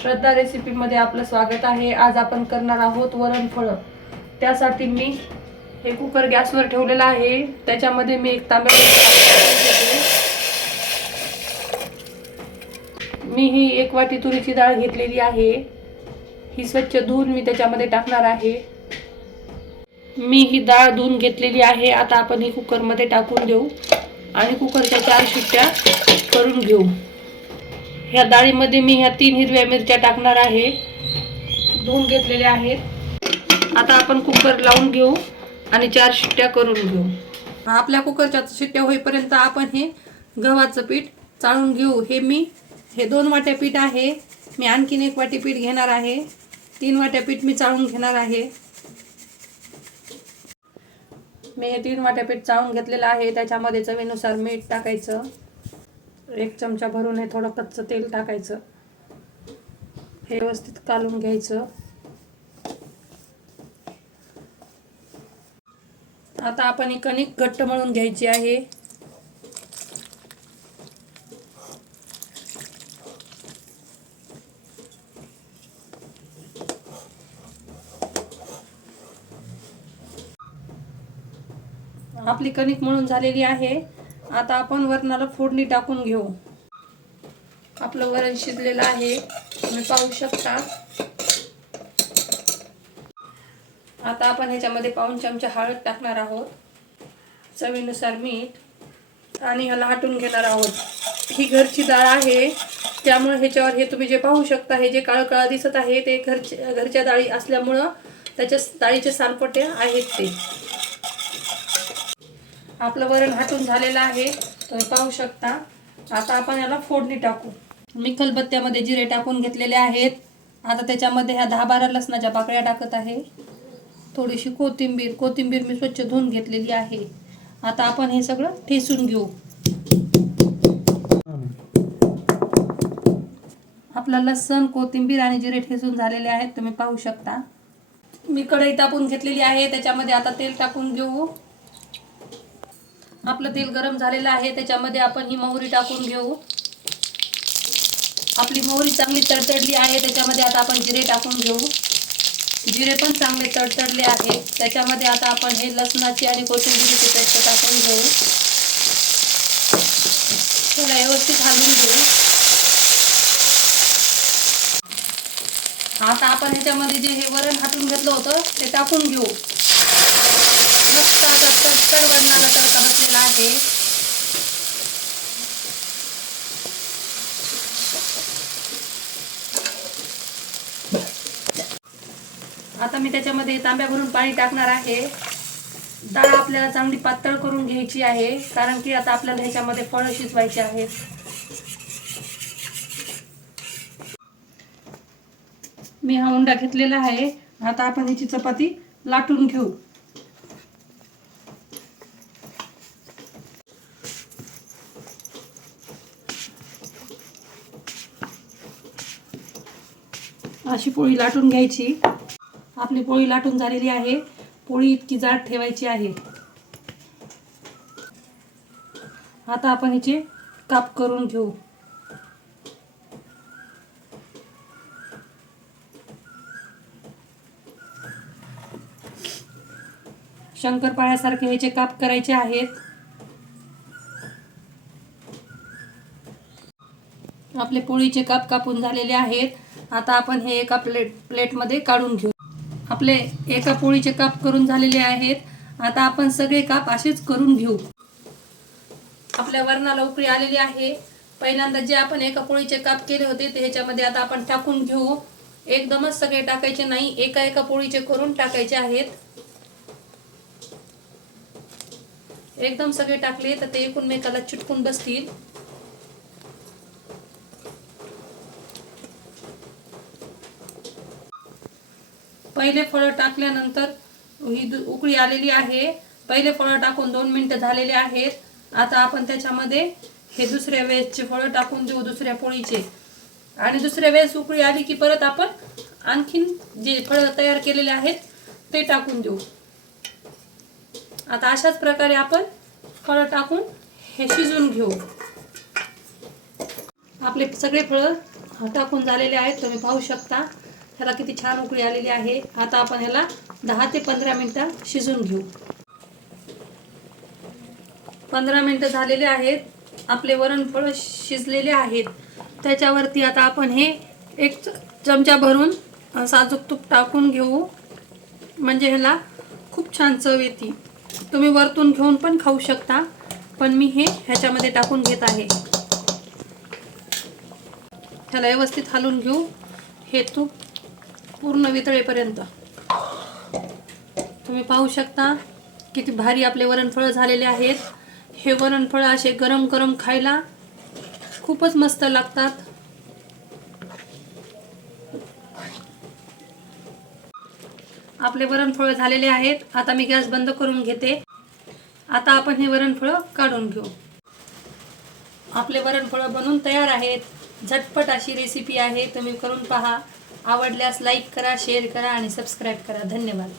श्रद्धा रेसिपीमध्ये आपलं स्वागत आहे. आज आपण करणार आहोत वरणफळं त्यासाठी मी हे कुकर गॅसवर ठेवलेलं आहे. त्याच्यामध्ये मी एक तांब्या मी ही एक वाटी तुरीची डाळ घेतलेली आहे. ही स्वच्छ धुवून मी त्याच्यामध्ये टाकणार आहे. मी ही डाळ धुवून घेतलेली आहे. आता आपण ही कुकरमध्ये टाकून देऊ आणि कुकरच्या चार शिट्ट्या करून घेऊ. ह्या डाळीमध्ये मी ह्या तीन हिरव्या मिरच्या टाकणार आहे. धुवून घेतलेल्या आहेत. आता आपण कुकर लावून घेऊ आणि चार शिट्ट्या करून घेऊ. आपल्या कुकरच्या शिट्ट्या होईपर्यंत आपण हे गव्हाचं पीठ चाळून घेऊ. हे मी हे दोन वाट्या पीठ आहे. मी आणखीन एक वाटी पीठ घेणार आहे. तीन वाट्या पीठ मी चाळून घेणार आहे. मी हे तीन वाट्या पीठ चाळून घेतलेलं आहे. त्याच्यामध्ये चवीनुसार मीठ टाकायचं. एक चमचा भरून हे थोडं कच्चं तेल टाकायचं. हे व्यवस्थित कालून घ्यायचं. आता आपण ही कणिक घट्ट मळून घ्यायची आहे. आपली कणिक मळून झालेली आहे. आता आपण वरणाला फोडणी टाकून घेऊ. आपलं वरण शिजलेलं आहे. तुम्ही पाहू शकता. आता आपण ह्याच्यामध्ये पाऊन चमचा हळद टाकणार आहोत. चवीनुसार मीठ. आणि ह्याला हटून घेणार आहोत. ही घरची डाळ आहे. त्यामुळे ह्याच्यावर हे तुम्ही जे पाहू शकता हे जे काळं काळं दिसत आहे ते घरच्या घरच्या डाळी असल्यामुळं त्याच्या डाळीचे सालपटे आहेत ते. आपलं वरण हाटून झालेलं आहे. तुम्ही पाहू शकता. आता आपण याला फोडणी टाकू. मी खलबत्त्यामध्ये जिरे टाकून घेतलेले आहेत. आता त्याच्यामध्ये ह्या दहा बारा लसणाच्या पाकळ्या टाकत आहे. थोडीशी कोथिंबीर कोथिंबीर मी स्वच्छ धुवून घेतलेली आहे. आता आपण हे सगळं ठेसून घेऊ. आपला लसण कोथिंबीर आणि जिरे ठेसून झालेले आहेत. तुम्ही पाहू शकता. मी कढई तापून घेतलेली आहे. त्याच्यामध्ये आता तेल टाकून घेऊ. आपलं तेल गरम झालेलं आहे त्याच्यामध्ये आपण ही मोहरी टाकून घेऊ. आपली मोहरी चांगली तडतडली आहे त्याच्यामध्ये आता आपण जिरे टाकून घेऊ. जिरे पण चांगले तडतडले आहेत त्याच्यामध्ये आता आपण हे लसणाची आणि कोथिंबिरीची पेस्ट टाकून घेऊ. त्याला व्यवस्थित हलवून घेऊ. आता आपण ह्याच्यामध्ये जे हे वरण हाटून घेतलं होतं ते टाकून घेऊ. आता तडतड वरणाला तडका बसलेला आहे. आता मी त्याच्यामध्ये तांब्या भरून पाणी टाकणार आहे. डाळ आपल्याला चांगली पातळ करून घ्यायची आहे कारण की आता आपल्याला ह्याच्यामध्ये फळं शिजवायची आहेत. मी हा उंडा घेतलेला आहे. आता आपण ह्याची चपाती लाटून घेऊ. अशी पोळी लाटून घ्यायची. आपली पोळी लाटून झालेली आहे. पोळी इतकी जाड ठेवायची आहे. आता आपण हिचे काप करून घेऊ. शंकरपाळ्यासारखे ह्याचे काप करायचे आहेत. आपले पोळीचे काप कापून झालेले आहेत. आता आपण हे एका प्लेट प्लेटमध्ये काढून घेऊ. आपले एका पोळीचे काप करून झालेले आहेत. आता आपण सगळे काप असेच करून घेऊ. आपल्या वरणाला उकळी आलेली आहे. पहिल्यांदा जे आपण एका पोळीचे काप केले होते ते ह्याच्यामध्ये आता आपण टाकून घेऊ. एकदमच सगळे टाकायचे नाही एका एका पोळीचे करून टाकायचे आहेत. एकदम सगळे टाकले तर ते एकूणमेकाला चिटकून बसतील. पहिले फळं टाकल्यानंतर ही उकळी आलेली आहे. पहिले फळं टाकून दोन मिनटं झालेले आहेत. आता आपण त्याच्यामध्ये हे दुसऱ्या वेळेसचे फळं टाकून देऊ दुसऱ्या पोळीचे. आणि दुसऱ्या वेळेस उकळी आली की परत आपण आणखीन जे फळं तयार केलेले आहेत ते टाकून देऊ. आता अशाच प्रकारे आपण फळं टाकून हे शिजवून घेऊ. आपले सगळे फळं टाकून झालेले आहेत तुम्ही पाहू शकता. ह्याला किती छान उकळी आलेली आहे. आता आपण ह्याला दहा ते पंधरा मिनटं शिजून घेऊ. पंधरा मिनटं झालेले आहेत. आपले वरणफळं शिजलेले आहेत. त्याच्यावरती आता आपण हे एक चमचा भरून साजूक तूप टाकून घेऊ. म्हणजे ह्याला खूप छान चव येते. तुम्ही वरतून घेऊन पण खाऊ शकता. पण मी हे ह्याच्यामध्ये टाकून घेत आहे. ह्याला व्यवस्थित हलून घेऊ. हे तूप पूर्ण वितळेपर्यंत. तुम्ही पाहू शकता किती भारी आपले वरणफळं झालेले आहेत. हे वरणफळं असे गरम गरम खायला खूपच मस्त लागतात. आपले वरणफळं झालेले आहेत. आता मी गॅस बंद करून घेते. आता आपण हे वरणफळं काढून घेऊ. आपले वरणफळं बनून तयार आहेत. झटपट अशी रेसिपी आहे. तुम्ही करून पहा. आवडल्यास लाईक करा शेअर करा आणि सबस्क्राईब करा. धन्यवाद.